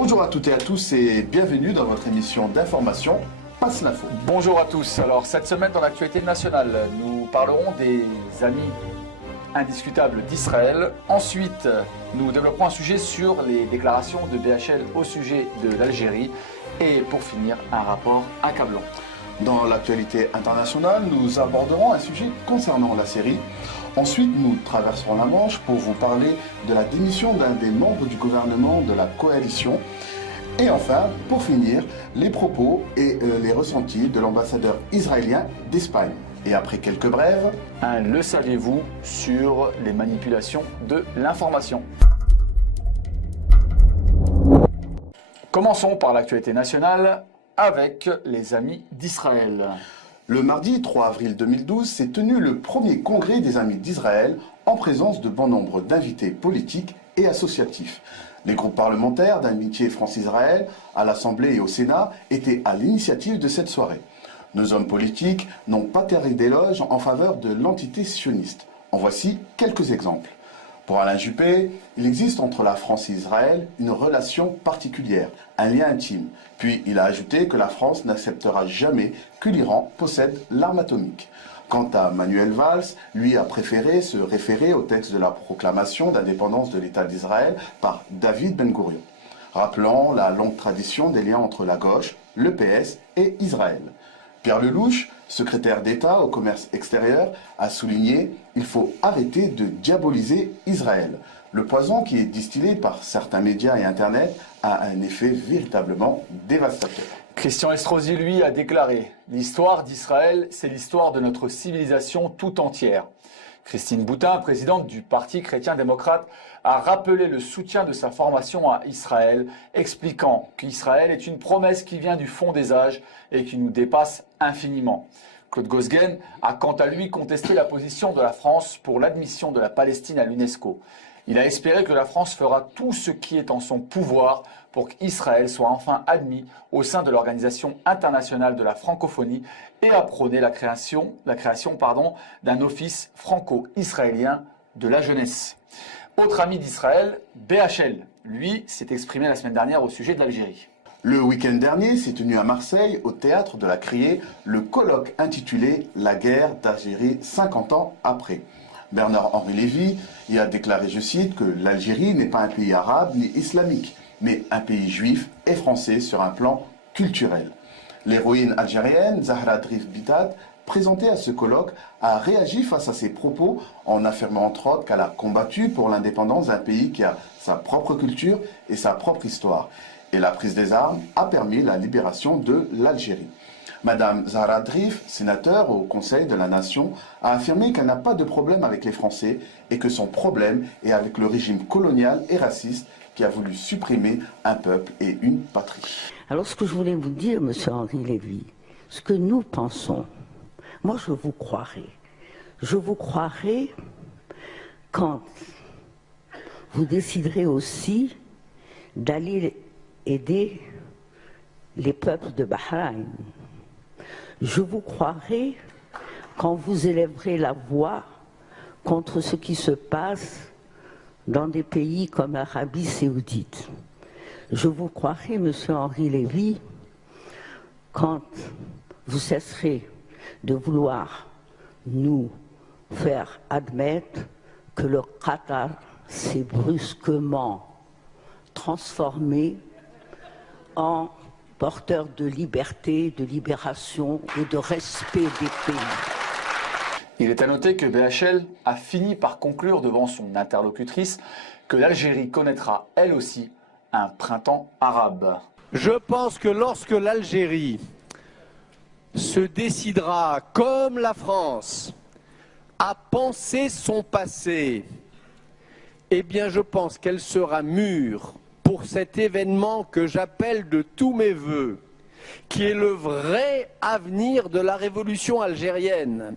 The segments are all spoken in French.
Bonjour à toutes et à tous et bienvenue dans votre émission d'information Passe l'info. Bonjour à tous. Alors cette semaine dans l'actualité nationale, nous parlerons des amis indiscutables d'Israël. Ensuite, nous développerons un sujet sur les déclarations de BHL au sujet de l'Algérie. Et pour finir, un rapport accablant. Dans l'actualité internationale, nous aborderons un sujet concernant la Syrie. Ensuite, nous traverserons la Manche pour vous parler de la démission d'un des membres du gouvernement de la coalition. Et enfin, pour finir, les propos et les ressentis de l'ambassadeur israélien d'Espagne. Et après quelques brèves, le saviez-vous sur les manipulations de l'information. Commençons par l'actualité nationale avec les amis d'Israël. Le mardi 3 avril 2012 s'est tenu le premier congrès des Amis d'Israël en présence de bon nombre d'invités politiques et associatifs. Les groupes parlementaires d'amitié France-Israël à l'Assemblée et au Sénat étaient à l'initiative de cette soirée. Nos hommes politiques n'ont pas tairi d'éloges en faveur de l'entité sioniste. En voici quelques exemples. Pour Alain Juppé, il existe entre la France et Israël une relation particulière, un lien intime. Puis il a ajouté que la France n'acceptera jamais que l'Iran possède l'arme atomique. Quant à Manuel Valls, lui a préféré se référer au texte de la proclamation d'indépendance de l'État d'Israël par David Ben-Gourion, rappelant la longue tradition des liens entre la gauche, le PS et Israël. Pierre Lelouch, secrétaire d'État au commerce extérieur, a souligné « Il faut arrêter de diaboliser Israël ». Le poison qui est distillé par certains médias et Internet a un effet véritablement dévastateur. Christian Estrosi, lui, a déclaré « L'histoire d'Israël, c'est l'histoire de notre civilisation tout entière ». Christine Boutin, présidente du Parti chrétien-démocrate, a rappelé le soutien de sa formation à Israël, expliquant qu'Israël est une promesse qui vient du fond des âges et qui nous dépasse infiniment. Claude Gosguen a quant à lui contesté la position de la France pour l'admission de la Palestine à l'UNESCO. Il a espéré que la France fera tout ce qui est en son pouvoir pour qu'Israël soit enfin admis au sein de l'Organisation internationale de la francophonie et a prôné la création d'un office franco-israélien de la jeunesse. Autre ami d'Israël, BHL, lui, s'est exprimé la semaine dernière au sujet de l'Algérie. Le week-end dernier s'est tenu à Marseille, au théâtre de la Criée, le colloque intitulé « La guerre d'Algérie 50 ans après ». Bernard-Henri Lévy y a déclaré, je cite, que l'Algérie n'est pas un pays arabe ni islamique, mais un pays juif et français sur un plan culturel. L'héroïne algérienne Zahra Drif Bitat, présentée à ce colloque, a réagi face à ces propos en affirmant entre autres qu'elle a combattu pour l'indépendance d'un pays qui a sa propre culture et sa propre histoire. Et la prise des armes a permis la libération de l'Algérie. Madame Zahra Drif, sénateur au Conseil de la Nation, a affirmé qu'elle n'a pas de problème avec les Français et que son problème est avec le régime colonial et raciste qui a voulu supprimer un peuple et une patrie. Alors ce que je voulais vous dire, monsieur Henri Lévy, ce que nous pensons, moi je vous croirai. Je vous croirai quand vous déciderez aussi d'aller aider les peuples de Bahreïn. Je vous croirai quand vous élèverez la voix contre ce qui se passe dans des pays comme l'Arabie saoudite. Je vous croirai, monsieur Henri Lévy, quand vous cesserez de vouloir nous faire admettre que le Qatar s'est brusquement transformé en porteur de liberté, de libération et de respect des pays. Il est à noter que BHL a fini par conclure devant son interlocutrice que l'Algérie connaîtra elle aussi un printemps arabe. Je pense que lorsque l'Algérie se décidera, comme la France, à penser son passé, eh bien je pense qu'elle sera mûre pour cet événement que j'appelle de tous mes voeux, qui est le vrai avenir de la révolution algérienne,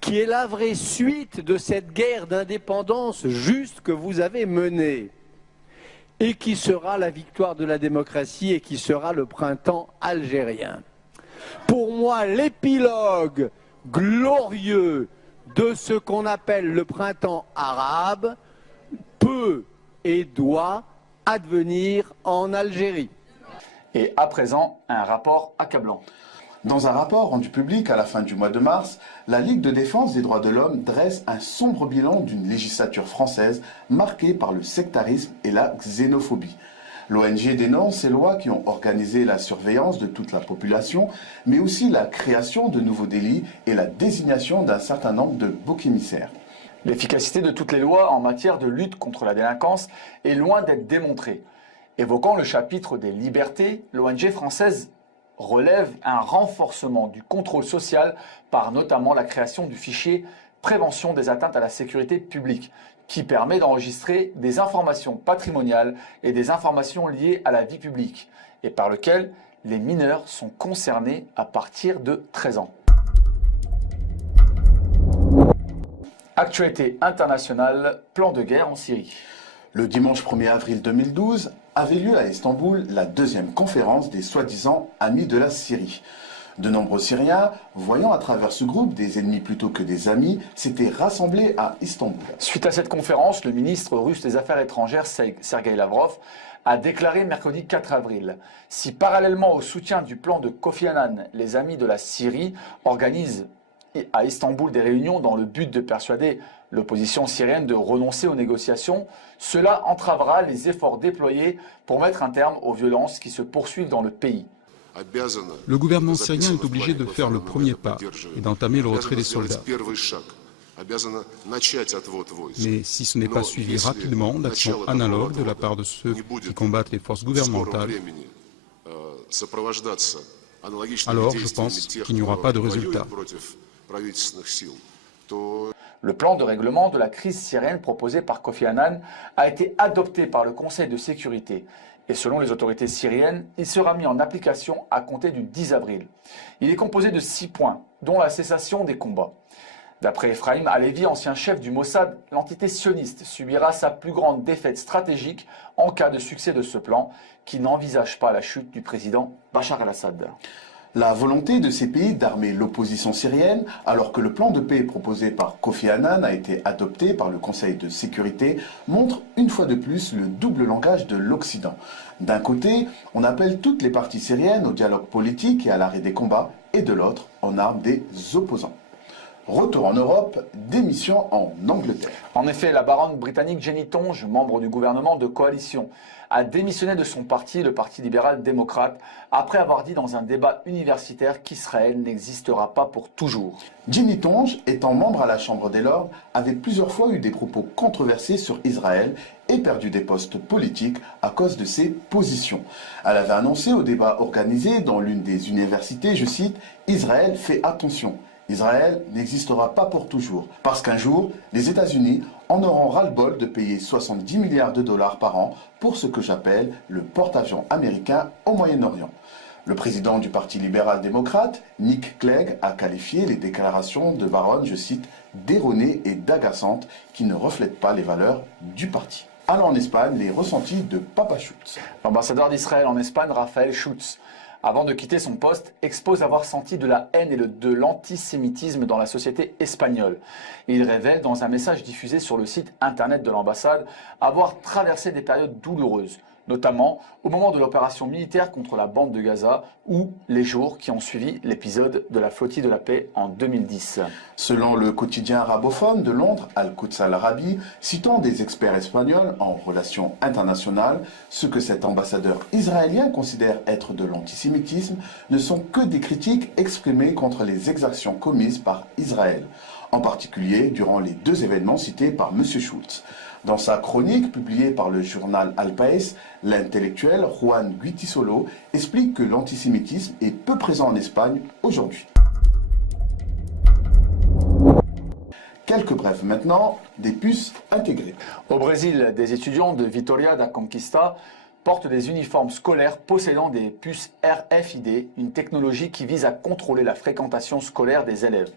qui est la vraie suite de cette guerre d'indépendance juste que vous avez menée, et qui sera la victoire de la démocratie et qui sera le printemps algérien. Pour moi, l'épilogue glorieux de ce qu'on appelle le printemps arabe peut et doit advenir en Algérie. Et à présent, un rapport accablant. Dans un rapport rendu public à la fin du mois de mars, la Ligue de défense des droits de l'homme dresse un sombre bilan d'une législature française marquée par le sectarisme et la xénophobie. L'ONG dénonce ces lois qui ont organisé la surveillance de toute la population, mais aussi la création de nouveaux délits et la désignation d'un certain nombre de boucs émissaires. L'efficacité de toutes les lois en matière de lutte contre la délinquance est loin d'être démontrée. Évoquant le chapitre des libertés, l'ONG française relève un renforcement du contrôle social par notamment la création du fichier Prévention des atteintes à la sécurité publique, qui permet d'enregistrer des informations patrimoniales et des informations liées à la vie publique, et par lequel les mineurs sont concernés à partir de 13 ans. Actualité internationale, plan de guerre en Syrie. Le dimanche 1er avril 2012 avait lieu à Istanbul la deuxième conférence des soi-disant amis de la Syrie. De nombreux Syriens, voyant à travers ce groupe des ennemis plutôt que des amis, s'étaient rassemblés à Istanbul. Suite à cette conférence, le ministre russe des Affaires étrangères, Sergueï Lavrov, a déclaré mercredi 4 avril « Si parallèlement au soutien du plan de Kofi Annan, les amis de la Syrie organisent à Istanbul des réunions dans le but de persuader l'opposition syrienne de renoncer aux négociations, cela entravera les efforts déployés pour mettre un terme aux violences qui se poursuivent dans le pays. » Le gouvernement syrien est obligé de faire le premier pas et d'entamer le retrait des soldats. Mais si ce n'est pas suivi rapidement d'actions analogues de la part de ceux qui combattent les forces gouvernementales, alors je pense qu'il n'y aura pas de résultat. Le plan de règlement de la crise syrienne proposé par Kofi Annan a été adopté par le Conseil de sécurité. Et selon les autorités syriennes, il sera mis en application à compter du 10 avril. Il est composé de 6 points, dont la cessation des combats. D'après Ephraim Halevi, ancien chef du Mossad, l'entité sioniste subira sa plus grande défaite stratégique en cas de succès de ce plan, qui n'envisage pas la chute du président Bachar el-Assad. La volonté de ces pays d'armer l'opposition syrienne, alors que le plan de paix proposé par Kofi Annan a été adopté par le Conseil de sécurité, montre une fois de plus le double langage de l'Occident. D'un côté, on appelle toutes les parties syriennes au dialogue politique et à l'arrêt des combats, et de l'autre, on arme des opposants. Retour en Europe, démission en Angleterre. En effet, la baronne britannique Jenny Tonge, membre du gouvernement de coalition, a démissionné de son parti, le Parti libéral-démocrate, après avoir dit dans un débat universitaire qu'Israël n'existera pas pour toujours. Jenny Tonge, étant membre à la Chambre des Lords, avait plusieurs fois eu des propos controversés sur Israël et perdu des postes politiques à cause de ses positions. Elle avait annoncé au débat organisé dans l'une des universités, je cite, « Israël fait attention ». Israël n'existera pas pour toujours, parce qu'un jour, les États-Unis en auront ras-le-bol de payer 70 milliards de dollars par an pour ce que j'appelle le porte-avions américain au Moyen-Orient. Le président du Parti libéral-démocrate, Nick Clegg, a qualifié les déclarations de Baron, je cite, d'erronées et d'agaçantes qui ne reflètent pas les valeurs du parti. Alors en Espagne, les ressentis de Papa Schutz. L'ambassadeur d'Israël en Espagne, Raphaël Schutz, avant de quitter son poste, expose avoir senti de la haine et de l'antisémitisme dans la société espagnole. Il révèle dans un message diffusé sur le site internet de l'ambassade avoir traversé des périodes douloureuses, notamment au moment de l'opération militaire contre la bande de Gaza ou les jours qui ont suivi l'épisode de la flottille de la paix en 2010. Selon le quotidien arabophone de Londres, Al-Quds Al-Arabi, citant des experts espagnols en relations internationales, ce que cet ambassadeur israélien considère être de l'antisémitisme ne sont que des critiques exprimées contre les exactions commises par Israël, en particulier durant les 2 événements cités par M. Schultz. Dans sa chronique publiée par le journal Al País, l'intellectuel Juan Guitisolo explique que l'antisémitisme est peu présent en Espagne aujourd'hui. Quelques brèves maintenant, des puces intégrées. Au Brésil, des étudiants de Vitória da Conquista portent des uniformes scolaires possédant des puces RFID, une technologie qui vise à contrôler la fréquentation scolaire des élèves.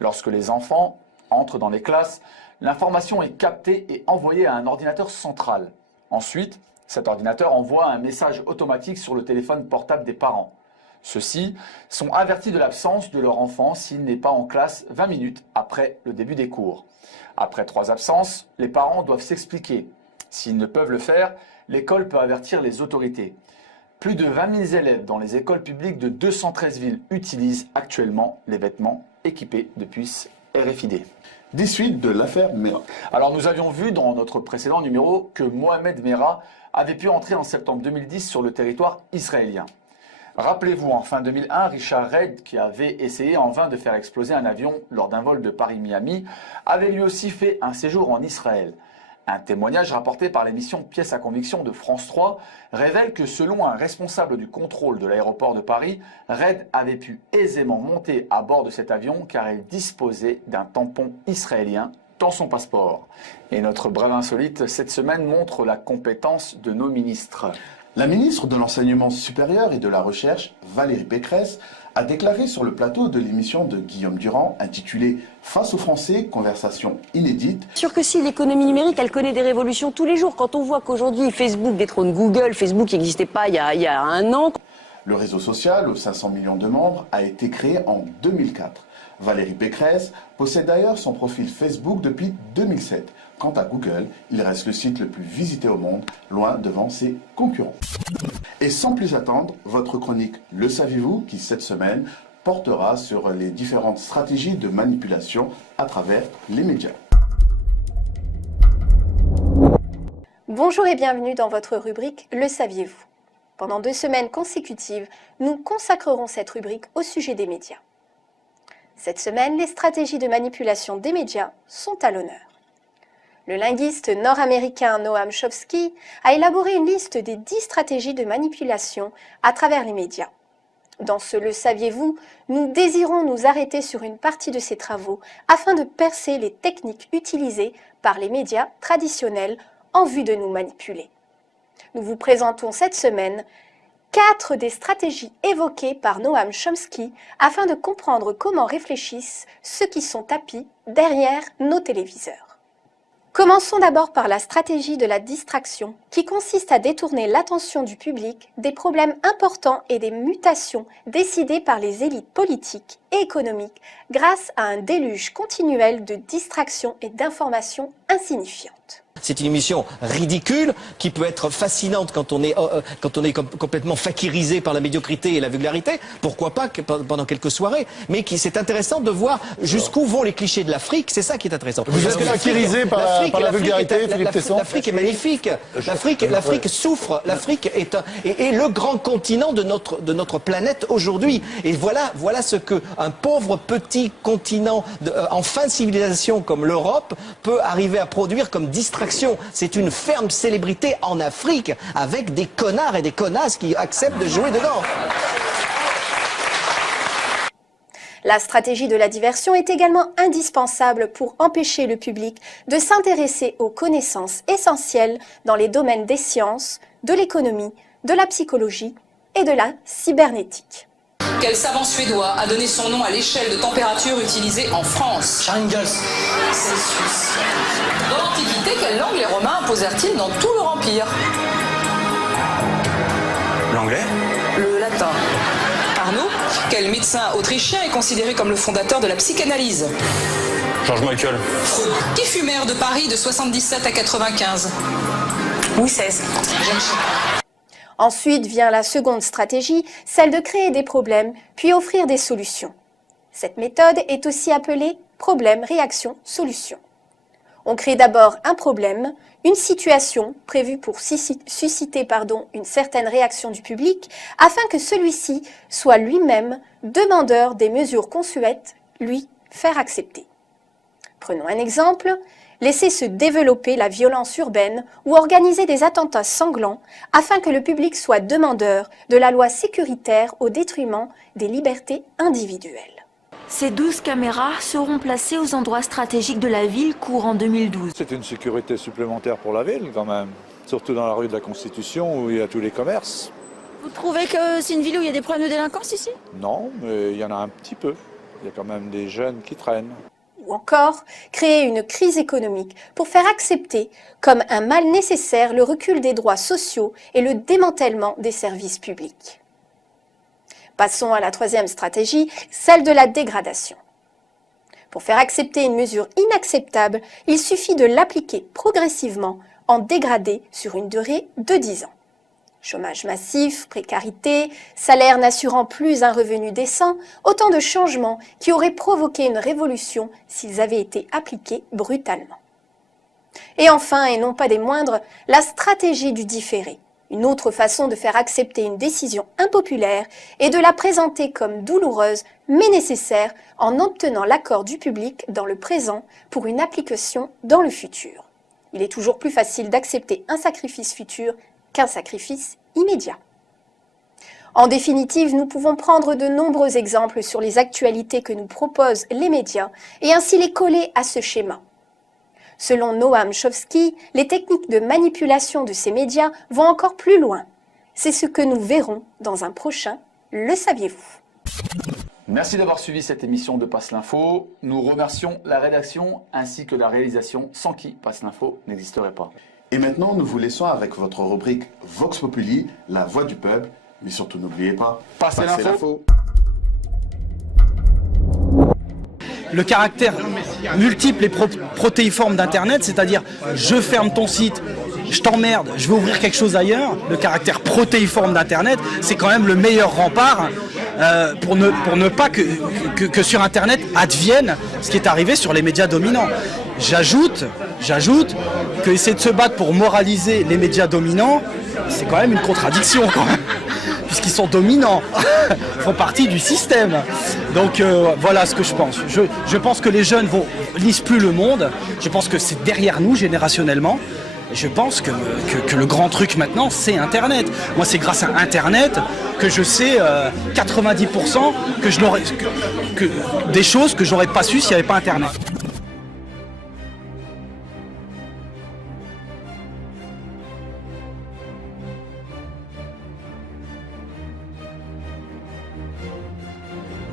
Lorsque les enfants entrent dans les classes, l'information est captée et envoyée à un ordinateur central. Ensuite, cet ordinateur envoie un message automatique sur le téléphone portable des parents. Ceux-ci sont avertis de l'absence de leur enfant s'il n'est pas en classe 20 minutes après le début des cours. Après 3 absences, les parents doivent s'expliquer. S'ils ne peuvent le faire, l'école peut avertir les autorités. Plus de 20 000 élèves dans les écoles publiques de 213 villes utilisent actuellement les vêtements équipés de puces RFID. Des suites de l'affaire Merah. Alors nous avions vu dans notre précédent numéro que Mohamed Merah avait pu entrer en septembre 2010 sur le territoire israélien. Rappelez-vous, en fin 2001, Richard Reid, qui avait essayé en vain de faire exploser un avion lors d'un vol de Paris-Miami, avait lui aussi fait un séjour en Israël. Un témoignage rapporté par l'émission Pièce à conviction de France 3 révèle que selon un responsable du contrôle de l'aéroport de Paris, Reid avait pu aisément monter à bord de cet avion car il disposait d'un tampon israélien dans son passeport. Et notre brève insolite cette semaine montre la compétence de nos ministres. La ministre de l'Enseignement supérieur et de la Recherche, Valérie Pécresse, a déclaré sur le plateau de l'émission de Guillaume Durand, intitulée « Face aux Français, conversation inédite ». Sûr que si l'économie numérique, elle connaît des révolutions tous les jours. Quand on voit qu'aujourd'hui Facebook détrône Google, Facebook n'existait pas il y a un an. Le réseau social, aux 500 millions de membres, a été créé en 2004. Valérie Pécresse possède d'ailleurs son profil Facebook depuis 2007. Quant à Google, il reste le site le plus visité au monde, loin devant ses concurrents. Et sans plus attendre, votre chronique Le saviez-vous, qui cette semaine portera sur les différentes stratégies de manipulation à travers les médias. Bonjour et bienvenue dans votre rubrique Le saviez-vous. Pendant 2 semaines consécutives, nous consacrerons cette rubrique au sujet des médias. Cette semaine, les stratégies de manipulation des médias sont à l'honneur. Le linguiste nord-américain Noam Chomsky a élaboré une liste des 10 stratégies de manipulation à travers les médias. Dans ce Le saviez-vous, nous désirons nous arrêter sur une partie de ces travaux afin de percer les techniques utilisées par les médias traditionnels en vue de nous manipuler. Nous vous présentons cette semaine 4 des stratégies évoquées par Noam Chomsky afin de comprendre comment réfléchissent ceux qui sont tapis derrière nos téléviseurs. Commençons d'abord par la stratégie de la distraction, qui consiste à détourner l'attention du public des problèmes importants et des mutations décidées par les élites politiques et économiques grâce à un déluge continuel de distractions et d'informations insignifiantes. C'est une émission ridicule qui peut être fascinante quand on est complètement fakirisé par la médiocrité et la vulgarité. Pourquoi pas pendant quelques soirées, mais c'est intéressant de voir jusqu'où vont les clichés de l'Afrique. C'est ça qui est intéressant. Vous êtes fakirisé par la vulgarité, Philippe Tesson ? L'Afrique est magnifique. L'Afrique souffre. L'Afrique est le grand continent de notre planète aujourd'hui. Et voilà ce que un pauvre petit continent en fin de civilisation comme l'Europe peut arriver à produire comme distraction. C'est une ferme célébrité en Afrique avec des connards et des connasses qui acceptent de jouer dedans. La stratégie de la diversion est également indispensable pour empêcher le public de s'intéresser aux connaissances essentielles dans les domaines des sciences, de l'économie, de la psychologie et de la cybernétique. Quel savant suédois a donné son nom à l'échelle de température utilisée en France ? Celsius. Dans l'Antiquité, quelle langue les Romains imposèrent-ils dans tout leur empire ? L'anglais ? Le latin. Arnaud, quel médecin autrichien est considéré comme le fondateur de la psychanalyse ? Georges Michael. Qui fut maire de Paris de 77 à 95 ? Louis XVI. Ensuite vient la seconde stratégie, celle de créer des problèmes, puis offrir des solutions. Cette méthode est aussi appelée problème, réaction, solution. On crée d'abord un problème, une situation prévue pour susciter une certaine réaction du public, afin que celui-ci soit lui-même demandeur des mesures qu'on souhaite lui faire accepter. Prenons un exemple. Laisser se développer la violence urbaine ou organiser des attentats sanglants afin que le public soit demandeur de la loi sécuritaire au détriment des libertés individuelles. Ces 12 caméras seront placées aux endroits stratégiques de la ville courant 2012. C'est une sécurité supplémentaire pour la ville quand même, surtout dans la rue de la Constitution où il y a tous les commerces. Vous trouvez que c'est une ville où il y a des problèmes de délinquance ici ? Non, mais il y en a un petit peu. Il y a quand même des jeunes qui traînent. Ou encore, créer une crise économique pour faire accepter comme un mal nécessaire le recul des droits sociaux et le démantèlement des services publics. Passons à la troisième stratégie, celle de la dégradation. Pour faire accepter une mesure inacceptable, il suffit de l'appliquer progressivement en dégradé sur une durée de 10 ans. Chômage massif, précarité, salaire n'assurant plus un revenu décent, autant de changements qui auraient provoqué une révolution s'ils avaient été appliqués brutalement. Et enfin, et non pas des moindres, la stratégie du différé. Une autre façon de faire accepter une décision impopulaire et de la présenter comme douloureuse mais nécessaire en obtenant l'accord du public dans le présent pour une application dans le futur. Il est toujours plus facile d'accepter un sacrifice futur qu'un sacrifice immédiat. En définitive, nous pouvons prendre de nombreux exemples sur les actualités que nous proposent les médias et ainsi les coller à ce schéma. Selon Noam Chomsky, les techniques de manipulation de ces médias vont encore plus loin. C'est ce que nous verrons dans un prochain Le saviez-vous ? Merci d'avoir suivi cette émission de Passe l'Info. Nous remercions la rédaction ainsi que la réalisation sans qui Passe l'Info n'existerait pas. Et maintenant, nous vous laissons avec votre rubrique Vox Populi, la voix du peuple. Mais surtout, n'oubliez pas, Passez l'info. Le caractère multiple et protéiforme d'Internet, c'est-à-dire je ferme ton site, je t'emmerde, je vais ouvrir quelque chose ailleurs, le caractère protéiforme d'Internet, c'est quand même le meilleur rempart pour ne pas que sur Internet advienne ce qui est arrivé sur les médias dominants. J'ajoute que essayer de se battre pour moraliser les médias dominants, c'est quand même une contradiction quand même. Puisqu'ils sont dominants, font partie du système. Donc voilà ce que je pense. Je pense que les jeunes lisent plus Le Monde. Je pense que c'est derrière nous générationnellement. Je pense que le grand truc maintenant, c'est Internet. Moi, c'est grâce à Internet que je sais 90% des choses que j'aurais pas su s'il n'y avait pas Internet.